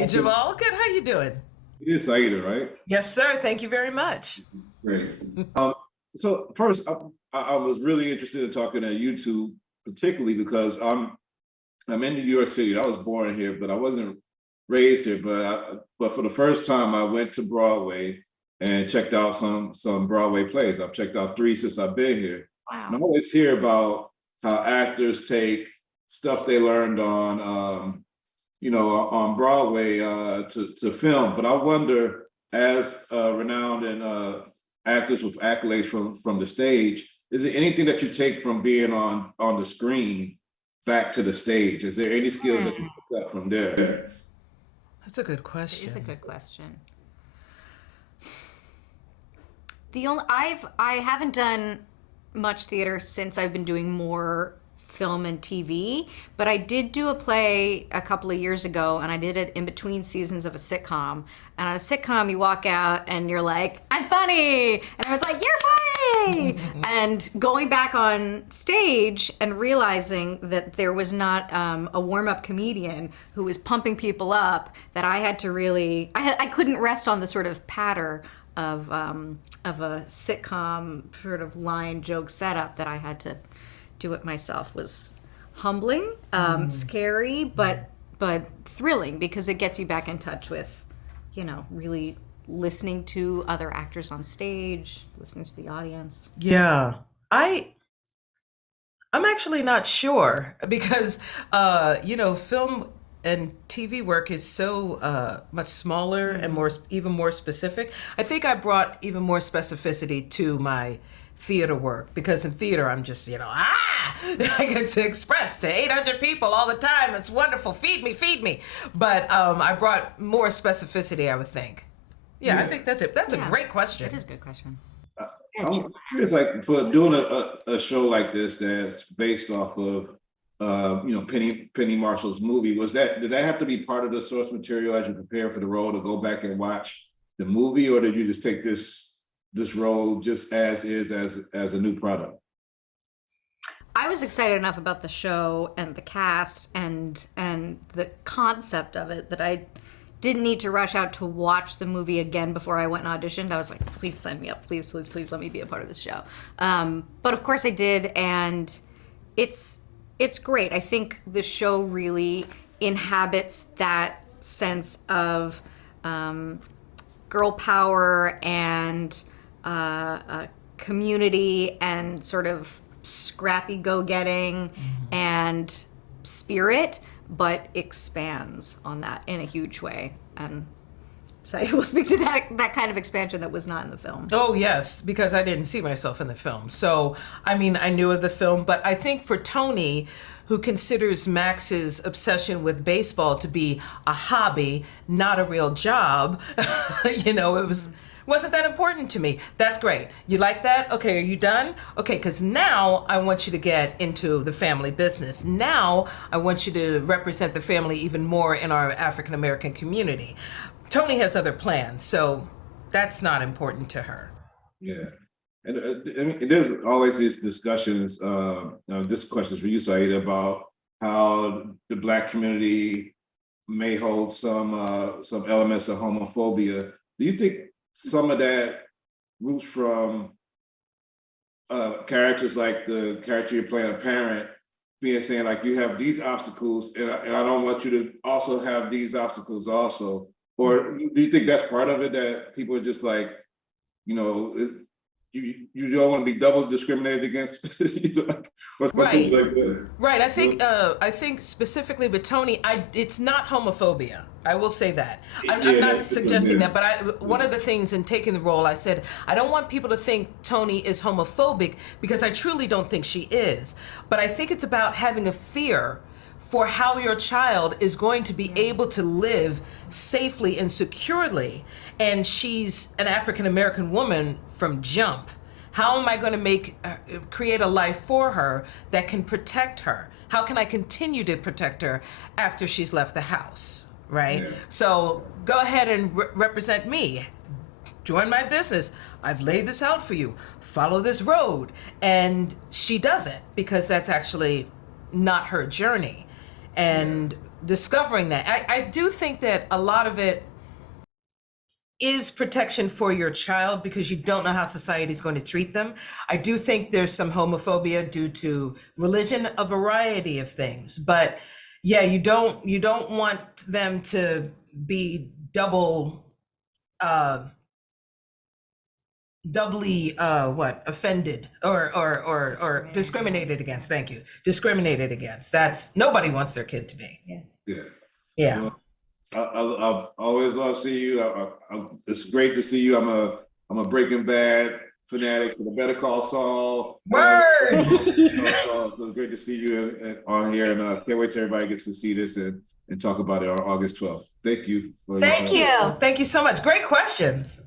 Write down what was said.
Hey, Jamal. Good. How you doing? It is Saidah, right? Yes, sir. Thank you very much. Great. Um, so first, I was really interested in talking to YouTube, particularly because I'm in New York City. I was born here, but I wasn't raised here. But for the first time, I went to Broadway and checked out some Broadway plays. I've checked out three since I've been here, and I Wow. always hear about how actors take stuff they learned on on Broadway to film. But I wonder, as renowned and actors with accolades from the stage, is there anything that you take from being on the screen back to the stage? Is there any skills that you Hmm. pick up from there? That's a good It is a question. good question. I haven't done much theater since I've been doing more film and TV, but I did do a play a couple of years ago, and I did it in between seasons of a sitcom. And on a sitcom, you walk out and you're like, "I'm funny," and everyone's like, "You're funny." And going back on stage and realizing that there was not a warm-up comedian who was pumping people up, that I had to really, I couldn't rest on the sort of patter of a sitcom sort of line joke setup, that I had to do it myself. Was humbling, scary, but thrilling, because it gets you back in touch with, really listening to other actors on stage, listening to the audience. Yeah. I I'm actually not sure because film and TV work is so much smaller and more even more specific. I think I brought even more specificity to my theater work because in theater I'm just I get to express to 800 people all the time. It's wonderful. Feed me. But I brought more specificity, I would think. Yeah, I Yeah. think that's it. That's a Yeah, great that question. is a good question. I'm curious, like for doing a show like this that's based off of Penny Marshall's movie, did that have to be part of the source material as you prepare for the role to go back and watch the movie, or did you just take this role just as is as a new product? I was excited enough about the show and the cast and the concept of it that I didn't need to rush out to watch the movie again before I went and auditioned. I was like, please sign me up, please let me be a part of this show. But of course I did, and it's great. I think the show really inhabits that sense of girl power and community and sort of scrappy go-getting and spirit, but expands on that in a huge way. And so I will speak to that kind of expansion that was not in the film. Oh, yes, because I didn't see myself in the film. So, I mean, I knew of the film, but I think for Tony, who considers Max's obsession with baseball to be a hobby, not a real job, wasn't that important to me. That's great. You like that? Okay, are you done? Okay, because now I want you to get into the family business. Now I want you to represent the family even more in our African American community. Tony has other plans, so that's not important to her. Yeah. And I mean, there's always these discussions. This question is for you, Saida, about how the Black community may hold some elements of homophobia. Do you think some of that roots from characters like the character you're playing, a parent, being saying like you have these obstacles, and I don't want you to also have these obstacles also? Or do you think that's part of it, that people are just like, you know, you don't want to be double discriminated against, or something Right. like that? Right. You know? I think specifically with Tony, it's not homophobia. I will say that. I'm Yeah, not that's what I suggesting that, meant. but one of the things in taking the role, I said I don't want people to think Tony is homophobic because I truly don't think she is. But I think it's about having a fear for how your child is going to be able to live safely and securely. And she's an African American woman from jump. How am I going to create a life for her that can protect her? How can I continue to protect her after she's left the house? Right? Yeah. So go ahead and represent me. Join my business. I've laid this out for you. Follow this road. And she doesn't, because that's actually not her journey. And discovering that. I do think that a lot of it is protection for your child because you don't know how society is going to treat them. I do think there's some homophobia due to religion, a variety of things. But yeah, you don't want them to be doubly offended or discriminated against. Thank you. Discriminated against. That's nobody wants their kid to be. Yeah. Well, I always love seeing you. It's great to see you. I'm a Breaking Bad fanatic for the Better Call Saul. Word. So it's great to see you on here, and can't wait till everybody gets to see this and talk about it on August 12th. Thank you. Thank you so much. Great questions.